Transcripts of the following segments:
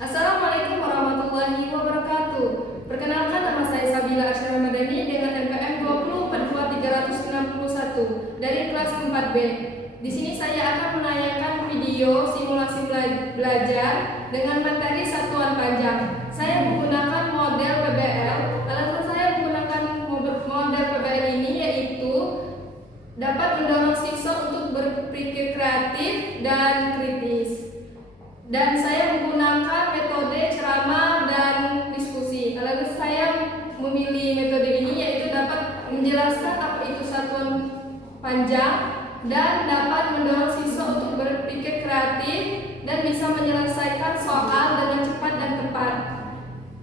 Assalamualaikum warahmatullahi wabarakatuh. Perkenalkan, nama saya Sabila Asyara Madani dengan NPM 2042361 dari kelas 4B. Di sini saya akan menayangkan video simulasi belajar dengan materi satuan panjang. Saya menggunakan model PBL. Alasan saya menggunakan model PBL ini yaitu dapat mendorong siswa untuk berpikir kreatif dan kritis. Dan saya menggunakan metode ceramah dan diskusi. Alasan saya memilih metode ini yaitu dapat menjelaskan apa itu satuan panjang dan dapat mendorong siswa untuk berpikir kreatif dan bisa menyelesaikan soal dengan cepat dan tepat.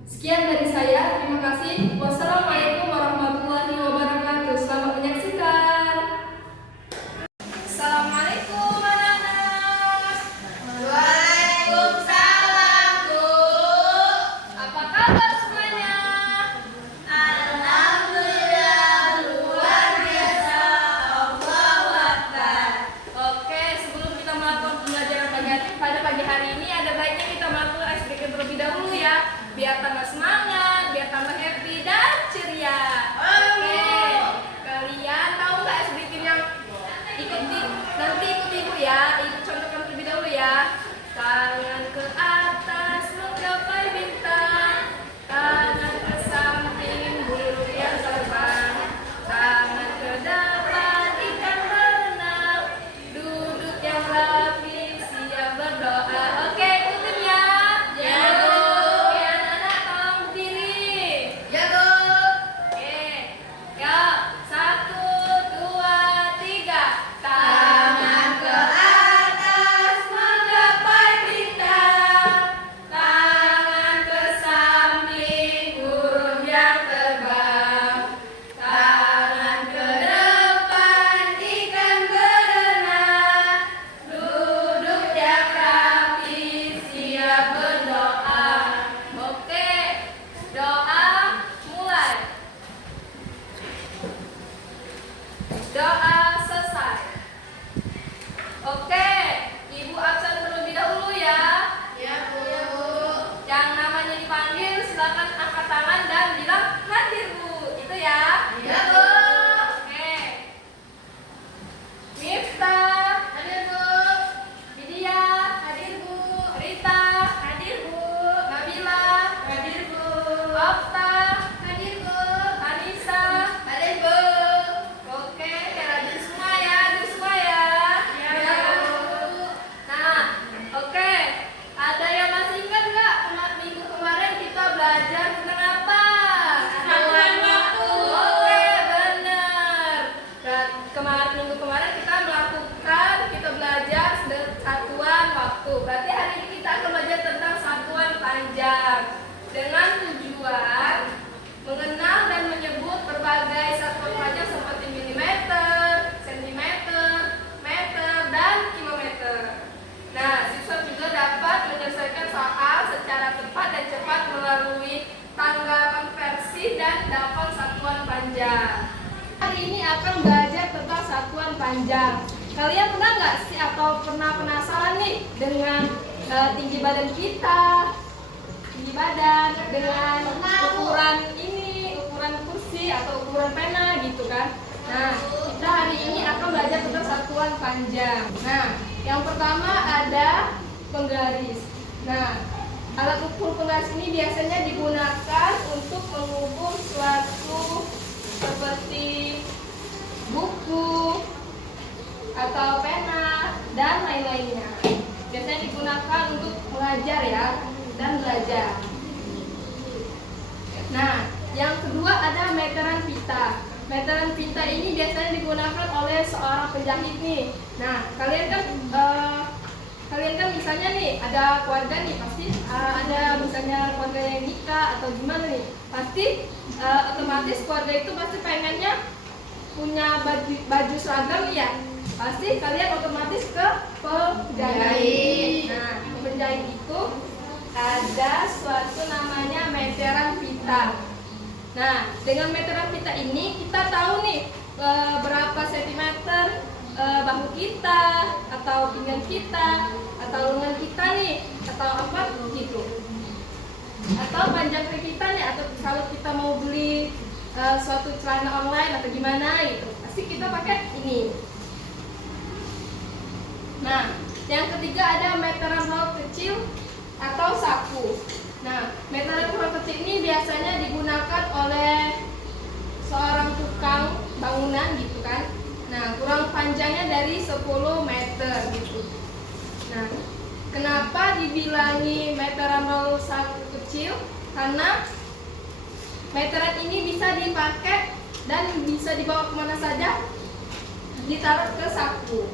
Sekian dari saya, terima kasih. Wassalamualaikum warahmatullahi wabarakatuh. Selamat menyaksikan. Assalamualaikum anak-anak. Waalaikumsalam, Bu. Apa kabar semuanya? Alhamdulillah, luar biasa. Allahu Akbar. Oke, sebelum kita melakukan pembelajaran pada pagi hari ini, ada baiknya kita melakukan icebreaker terlebih dahulu ya, biar tambah semangat, biar tambah happy dan ceria. Oke, kalian tahu nggak icebreaker yang nanti ikuti ibu ya, ibu contohkan terlebih dahulu ya. Tangan ke atas menggapai bintang, tangan ke samping burung yang terbang, tangan ke depan ikan berenang, duduk yang rapi siap berdoa. Oke, ikutin ya. Ya, Bu. Oke, anak-anak tolong berdiri. Ya, Bu. Oke, ya, 1, 2, 3. Tangan ke atas menggapai bintang, tangan ke samping burung yang terbang, tangan ke depan ikan berenang, duduk yang rapi siap berdoa. Oke, doa mulai. Doa selesai. Oke, ibu absen terlebih dahulu ya. Ya, Bu. Yang namanya dipanggil silakan angkat tangan dan bilang hadir Bu. Itu ya. Ya, Bu. Oke. Miftah, Hadir, Bu. Widya, hadir Bu. Rita, hadir Bu. Nabila, Hadir, Bu. Okta, Hadir, Bu. Anissa. Hadir, Bu. Oke, hadir semua ya, hadir semua ya. Ya, Bu. Nah, oke. Ada yang masih ingat nggak minggu kemarin kita belajar tentang apa? Satuan waktu. Oke, benar. Minggu kemarin kita belajar satuan waktu. Berarti hari ini kita akan belajar tentang satuan panjang dengan tujuan mengenal dan menyebut berbagai satuan panjang seperti milimeter, sentimeter, meter, dan kilometer. Nah, siswa juga dapat menyelesaikan soal secara tepat dan cepat melalui tanggapan versi dan daftar satuan panjang. Hari ini akan belajar tentang satuan panjang. Kalian pernah nggak sih atau pernah penasaran nih dengan tinggi badan kita, tinggi badan dengan ukuran ini, ukuran kursi atau ukuran pena gitu kan? Nah, kita hari ini akan belajar tentang satuan panjang. Nah, yang pertama ada penggaris. Nah, alat ukur penggaris ini biasanya digunakan untuk mengukur suatu seperti buku atau pena dan lain-lainnya. Biasanya digunakan untuk mengajar ya dan belajar. Nah, yang kedua ada meteran pita. Meteran pita ini biasanya digunakan oleh seorang penjahit nih. Nah, kalian kan misalnya nih ada keluarga nih, pasti ada misalnya keluarga yang nikah atau gimana nih, pasti otomatis keluarga itu pasti pengennya punya baju seragam ya. Pasti kalian otomatis ke penjahit. Nah, penjahit itu ada suatu namanya meteran pita. Nah, dengan meteran pita ini kita tahu nih berapa sentimeter bahu kita atau pinggang kita atau lengan kita nih atau apa gitu. Atau panjang kaki kita nih, atau kalau kita mau beli suatu celana online atau gimana gitu, pasti kita pakai ini. Nah, yang ketiga ada meteran roll kecil atau saku. Nah, meteran roll kecil ini biasanya digunakan oleh seorang tukang bangunan gitu kan. Nah, kurang panjangnya dari 10 meter gitu. Nah, kenapa dibilangi meteran roll saku kecil? Karena meteran ini bisa dipakai dan bisa dibawa kemana saja, ditaruh ke saku.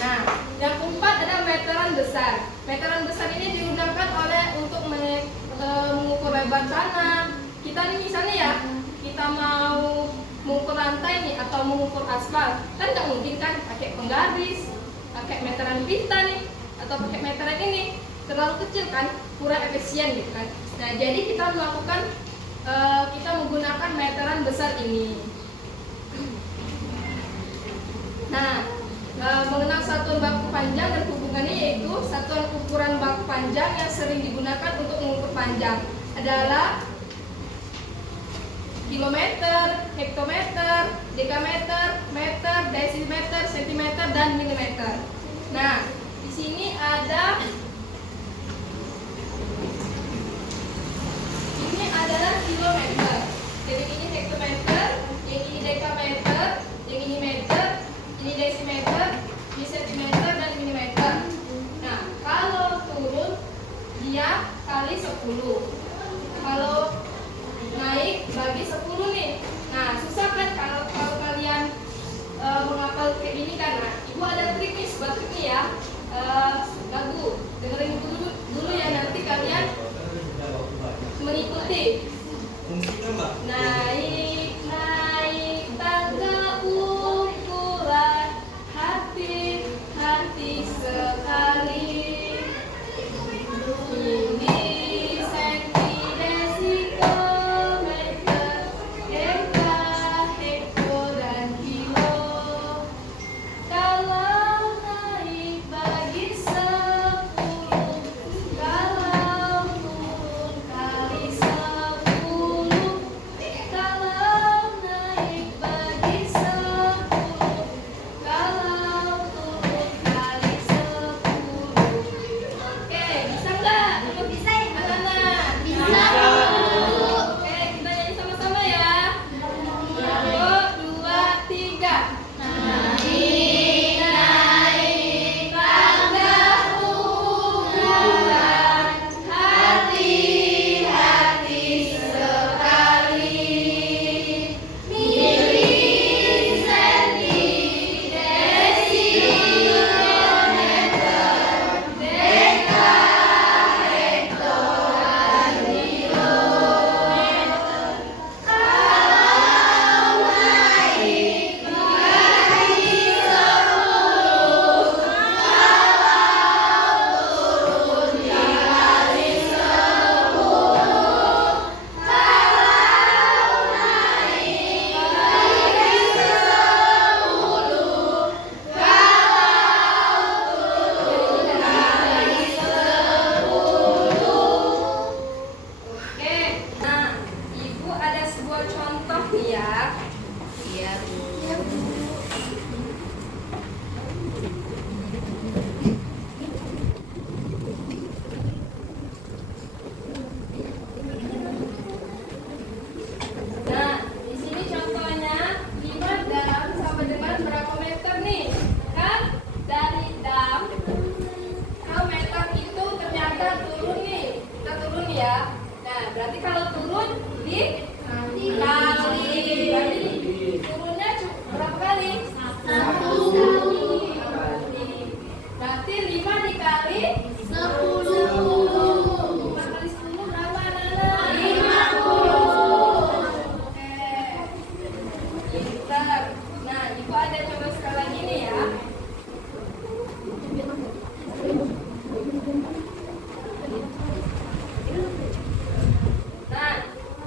Nah, yang keempat ada meteran besar. Meteran besar ini digunakan untuk mengukur lebar tanah. Kita nih misalnya ya, kita mau mengukur lantai nih atau mengukur aspal, kan nggak mungkin kan pakai penggaris, pakai meteran pita nih, atau pakai meteran ini, terlalu kecil kan, kurang efisien gitu kan. Nah, jadi kita menggunakan meteran besar ini. Nah, mengenal satuan baku panjang dan hubungannya, yaitu satuan ukuran baku panjang yang sering digunakan untuk mengukur panjang adalah kilometer, hektometer, dekameter, meter, desimeter, sentimeter, dan milimeter. Nah, di sini ini adalah kilometer. Jadi ini hektometer, yang ini dekameter, yang ini meter, ini desimeter, ini sentimeter, dan milimeter. Nah, kalau turun dia kali 10. Kalau naik bagi 10 nih. Nah, susah kan kalau kalian menghafal kayak gini kan. Nah, ibu ada trik nih, buat triknya ya. Lagu, dengerin dulu ya, nanti kalian mengikuti. Naik tangga ukuran hati sekali. Ini senti, desi, kilometer, deka, hekto, dan kilo. Kalau naik bagi 10, kalau turun kali 10. Kalau naik bagi 10, kalau turun kali 10. Oke, bisa nggak? Bisa ya, Bu? Anak-anak? Bisa. Oke, kita nyanyi sama-sama ya. 1, 2, 3. Naik tangga ukuran hati sekali. Mili, senti, desi, kilometer, deka, hekto, dan kilometer. Kalau naik bagi 10, kalau turun dikali 10. Kalau naik bagi 10, kalau turun dikali 10. Oke, nah, ibu ada sebuah contoh nih ya. Iya, Bu. Nah, di sini contohnya 5 dam sampai dengan berapa meter nih? Kan dari dam ke meter itu ternyata turun nih. Kita turun ya. Nah, berarti kalau turun dikali. Berarti turunnya berapa kali? 1 kali. Berarti 5 dikali 10. 5 kali 10 berapa, Nana? 50. Oke. Pintar. Nah, ibu ada coba sekali lagi nih ya. Nah,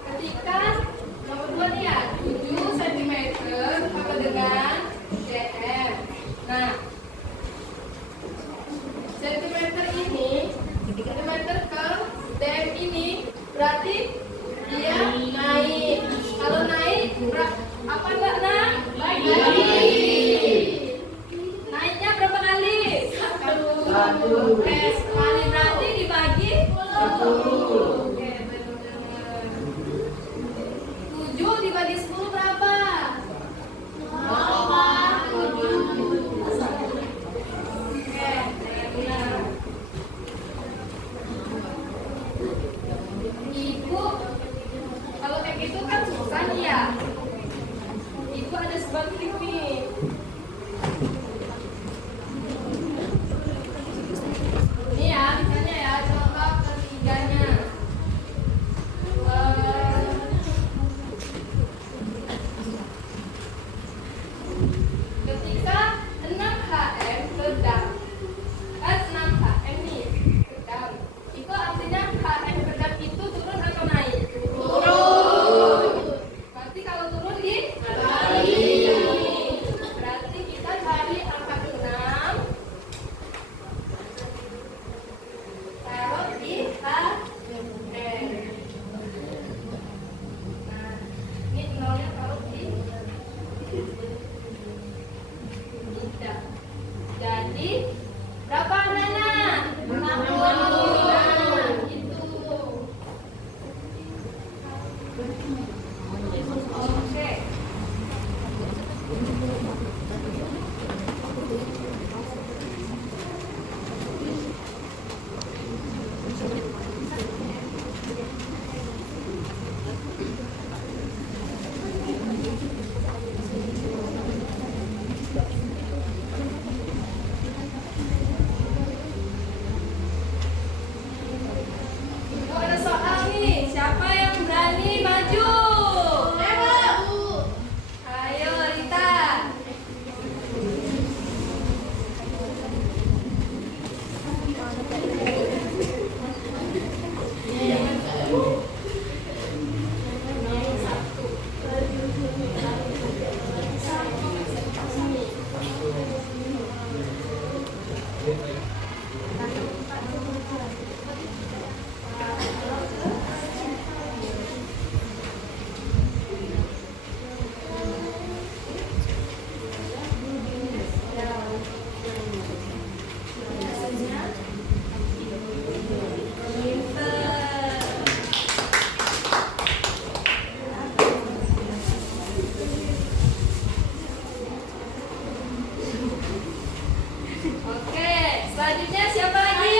ketika nomor 2 nih ya, 7 cm sama dengan cm. Nah, cm ini kilometer ke DM ini berarti dia naik. Kalau naik apa enggak naik? Naiknya berapa kali? Satu. Sekali berarti dibagi 10. Oke, benar. 7 dibagi 10 berapa? 7. Oke, benar. Ibu, kalau kayak gitu kan susah nih ya. Ibu ada sebab nih. Ini ya, misalnya ya, contoh ketiganya. Ketika 6 km ke dam, kan 6 km nih ke dam. Itu artinya km ke dam itu turun atau naik? Turun. Berarti kalau turun di balik. Berarti kita cari angka 6. Taruh di KM. Nah, ini nolnya taruh di tidak. Jadi berapa anak-anak? 60. Nah, itu. Oke. Oh, ada soal nih. Siapa yang berani maju? Ayo, Rita. Oke, selanjutnya siapa lagi?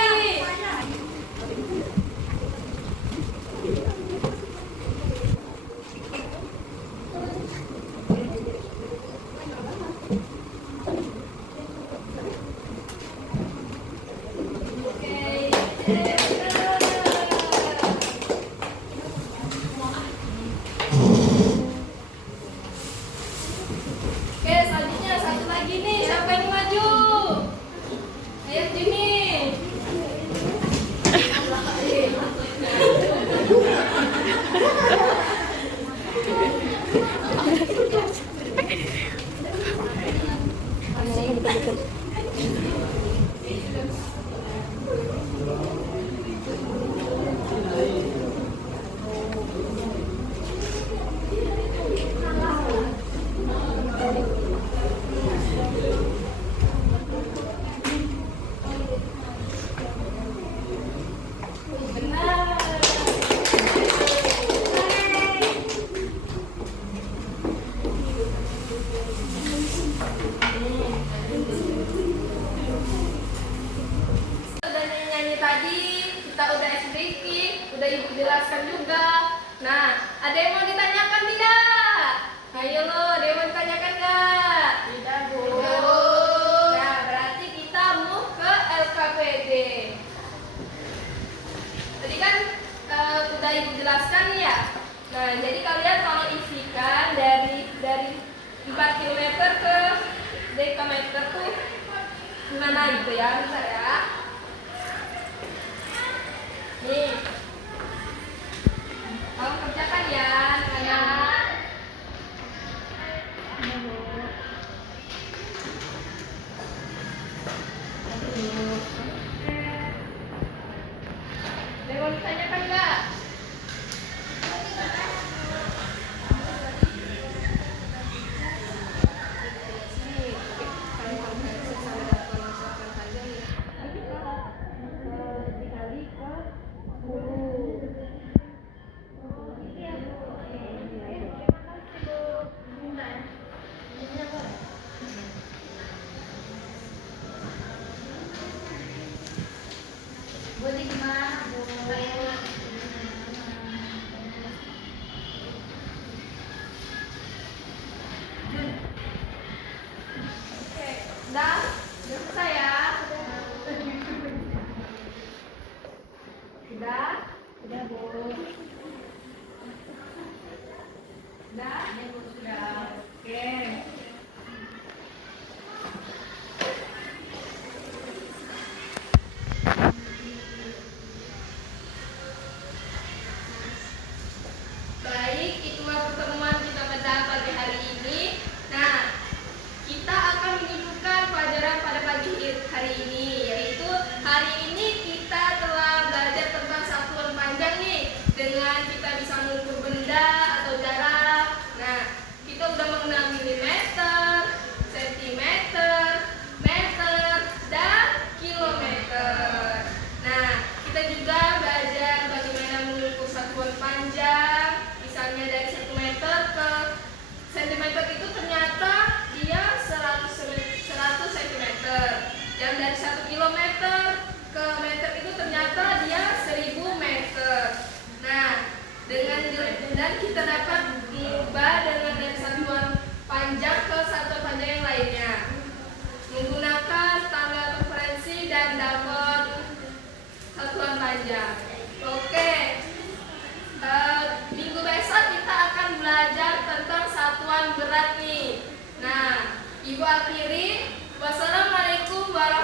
Oke, Oke, selanjutnya satu lagi nih. Siapa yang maju? Ayo Jimmy. Udah nyanyi tadi, kita udah SBK, udah ibu jelaskan juga. Nah, ada yang mau ditanyakan tidak? Ayo lo, ada yang mau ditanyakan nggak? Tidak, Bu. Nah, berarti kita move ke LKPD. Tadi kan udah ibu jelaskan ya. Nah, jadi kalian tolong isikan dari 4 km ke dekameter tuh gimana gitu ya, bisa ya. Nih, tolong kerjakan ya, anak-anak. Boleh gimana, Bu? Oke, udah selesai ya. Udah? Udah, Bu. Udah? Sudah. Oke. Baik, itulah pertemuan kita pada pagi hari ini. Nah, kita akan menyuguhkan pelajaran pada pagi hari ini, yaitu hari ini kita telah belajar tentang satuan panjang nih, dengan kita bisa mengukur benda atau jarak. Nah, kita udah mengenal milimeter, sentimeter, meter, dan kilometer. Nah, kita juga belajar bagaimana mengukur satuan panjang. Misalnya dari 1 meter ke sentimeter itu ternyata dia 100 cm. Dan dari 1 kilometer ke meter itu ternyata dia 1000 meter. Nah, dan kita dapat mengubah dengan dari satuan panjang ke satuan panjang yang lainnya menggunakan tanggal referensi dan dapat satuan panjang. Oke. Minggu besok kita akan belajar tentang satuan berat nih. Nah, Ibu akhiri. Wassalamualaikum warahmatullahi wabarakatuh.